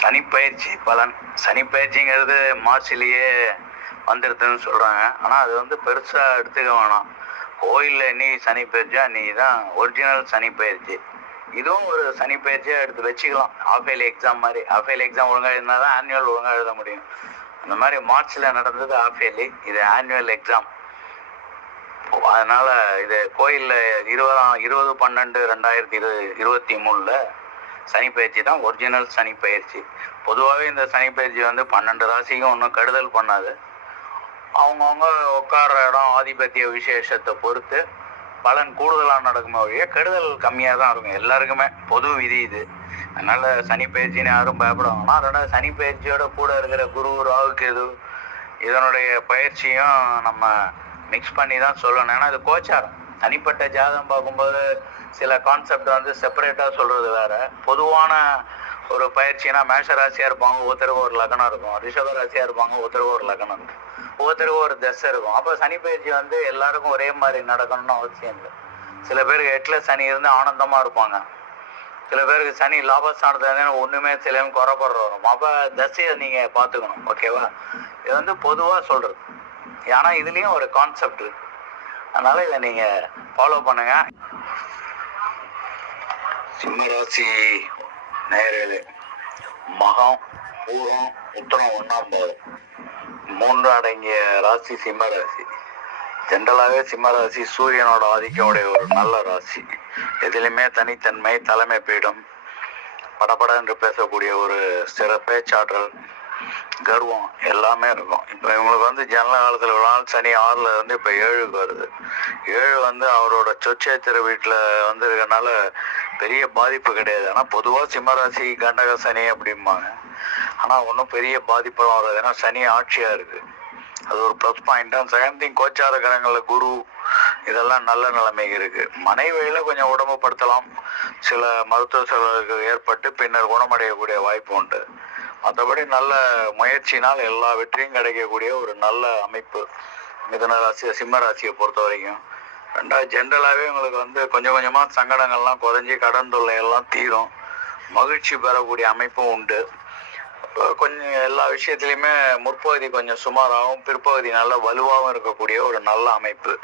சனிப்பயிற்சி பலன். சனிப்பயிற்சிங்கிறது மார்ச்லேயே வந்துடுதுன்னு சொல்கிறாங்க ஆனால் அது வந்து பெருசாக எடுத்துக்க வேணாம். கோயிலில் என்னைக்கு சனிப்பயிற்சி நீ தான் ஒரிஜினல் சனிப்பயிற்சி. இதுவும் ஒரு சனிப்பயிற்சியாக எடுத்து வச்சுக்கலாம். ஆஃப் எக்ஸாம் மாதிரி. ஆஃப் எக்ஸாம் ஒழுங்காக இருந்தால் தான் ஆனுவல் ஒழுங்காக எழுத முடியும். அந்த மாதிரி மார்ச்சில் நடந்தது ஆஃப் இது ஆனுவல் எக்ஸாம் அதனால் இது கோயிலில் இருபதாம் இருபது பன்னெண்டு ரெண்டாயிரத்தி இரு இருபத்தி மூணில் சனிப்பயிற்சி தான் ஒரிஜினல் சனிப்பயிற்சி. பொதுவாகவே இந்த சனிப்பயிற்சி வந்து பன்னெண்டு ராசிக்கும் ஒன்றும் கெடுதல் பண்ணாது. அவங்கவுங்க உட்கார்ற இடம் ஆதிபத்திய விசேஷத்தை பொறுத்து பலன் கூடுதலாக நடக்குமே ஒழிய கெடுதல் கம்மியாக தான் இருக்கும். எல்லாருக்குமே பொது விதி இது. அதனால் சனிப்பயிற்சின்னு யாரும் பயப்படுவாங்கன்னா அதோட சனி சனிப்பயிற்சியோட கூட இருக்கிற குரு ராகுக்கு இது இதனுடைய பயிற்சியும் நம்ம மிக்ஸ் பண்ணி தான் சொல்லணும். ஏன்னா அது கோச்சாரம். தனிப்பட்ட ஜாதகம் பார்க்கும்போது சில கான்செப்ட் வந்து செப்பரேட்டாக சொல்கிறது வேற. பொதுவான ஒரு பயிற்சினா மேஷ ராசியாக இருப்பாங்க ஒவ்வொருத்தருக்கும் ஒரு லக்னம் இருக்கும். ரிஷப ராசியாக இருப்பாங்க ஒருத்தருக்கு ஒரு லக்னம் இருக்கும். ஒவ்வொருத்தருக்கும் ஒரு தசை இருக்கும். அப்போ சனி பயிற்சி வந்து எல்லாருக்கும் ஒரே மாதிரி நடக்கணும்னு அவசியம் இல்லை. சில பேருக்கு எட்டில் சனி இருந்து ஆனந்தமாக இருப்பாங்க. சில பேருக்கு சனி லாபஸ்தானத்துல இருந்து ஒன்றுமே சிலையும் குறைப்படுற வரும் அப்போ தசையை நீங்கள் பார்த்துக்கணும் ஓகேவா இது வந்து பொதுவாக சொல்கிறது ஏன்னா இதுலேயும் ஒரு கான்செப்ட் இருக்கு. அதனால் இதை நீங்கள் ஃபாலோ பண்ணுங்க. சிம்மராசி நேரலே மகம் பூரம் உத்தரம் ஒன்றாம் பாதம் மூன்று அடங்கிய ராசி சிம்ம ராசி ஜென்ரலாகவே சிம்ம ராசி சூரியனோட ஆதிக்கம் உடைய ஒரு நல்ல ராசி. எதிலுமே தனித்தன்மை தலைமை பீடம் படபட என்று பேசக்கூடிய ஒரு சிற பேச்சாற்றல் கர்வம் எல்லாமே இருக்கும். இப்போ இவங்களுக்கு வந்து ஜனன காலத்தில் ஒரு நாள் சனி ஆறில் இருந்து இப்போ ஏழுக்கு வருது. ஏழு வந்து அவரோட சொச்சேத்திர வீட்டில் வந்து இருக்கனால பெரிய பாதிப்பு கிடையாது. ஆனால் பொதுவாக சிம்மராசி கண்டக சனி அப்படிம்பாங்க. ஆனால் ஒன்றும் பெரிய பாதிப்பெல்லாம் வராது. ஏன்னா சனி ஆட்சியாக இருக்குது அது ஒரு ப்ளஸ் பாயிண்ட் செகண்ட் திங் கோச்சார கிரகங்களில் குரு இதெல்லாம் நல்ல நிலைமைக்கு இருக்கு. மனைவியில் கொஞ்சம் உடம்பு படுத்தலாம். சில மருத்துவ செலவுகள் ஏற்பட்டு பின்னர் குணமடையக்கூடிய வாய்ப்பு உண்டு. மற்றபடி நல்ல முயற்சினால் எல்லா வெற்றியும் கிடைக்கக்கூடிய ஒரு நல்ல அமைப்பு மிதன ராசி சிம்ம ராசியை பொறுத்த வரைக்கும். ரெண்டாவது ஜென்ரலாகவே உங்களுக்கு வந்து கொஞ்சம் கொஞ்சமாக சங்கடங்கள்லாம் குறைஞ்சி கடன் தொல்லை எல்லாம் தீரும். மகிழ்ச்சி பெறக்கூடிய அமைப்பும் உண்டு. கொஞ்சம் எல்லா விஷயத்துலையுமே முற்பகுதி கொஞ்சம் சுமாராகவும் பிற்பகுதி நல்ல வலுவாகவும் இருக்கக்கூடிய ஒரு நல்ல அமைப்பு.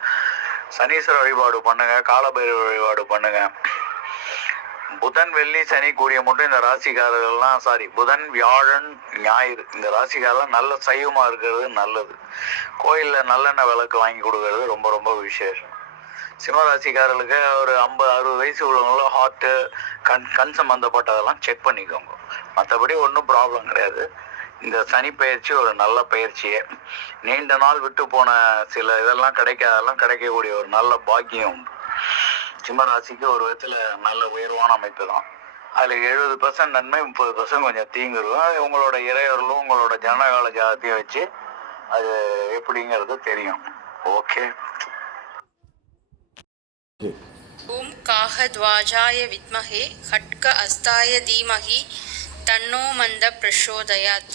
சனீஸ்வர வழிபாடு பண்ணுங்க காலபைரவ வழிபாடு பண்ணுங்க. புதன் வெள்ளி சனி கூடிய மட்டும் இந்த ராசிக்காரர்கள்லாம் சாரி புதன் வியாழன் ஞாயிறு இந்த ராசிக்காரெல்லாம் நல்ல சைவமாக இருக்கிறது நல்லது. கோயிலில் நல்லெண்ணெய் விளக்கு வாங்கி கொடுக்கறது ரொம்ப ரொம்ப விசேஷம். சிம்ம ராசிக்காரர்களுக்கு ஒரு ஐம்பது அறுபது வயசு உள்ளவங்களும் ஹார்ட்டு கண் கண் சம்மந்தப்பட்டதெல்லாம் செக் பண்ணிக்கோங்க. மற்றபடி ஒன்றும் ப்ராப்ளம் கிடையாது. இந்த சனி பயிற்சி ஒரு நல்ல பயிற்சியே. நீண்ட நாள் விட்டு போன சில இதெல்லாம் கிடைக்காதெல்லாம் கிடைக்கக்கூடிய ஒரு நல்ல பாக்கியம் உண்டு. சிம்ம ராசிக்கு ஒரு விதத்துல நல்ல உயர்வான அமைப்பு தான் அதில் எழுபது பர்சன்ட் நன்மை முப்பது பர்சன்ட் கொஞ்சம் தீங்கு இருக்கும் உங்களோட இறையர்களும் உங்களோட ஜனகால ஜாதத்தையும் வச்சு அது எப்படிங்கிறது தெரியும். ஓகே ஓம் காகத்வாஜாய வித்மகே ஹட்க அஸ்தாய தீமகி தன்னோ மந்த பிரசோதயாத்.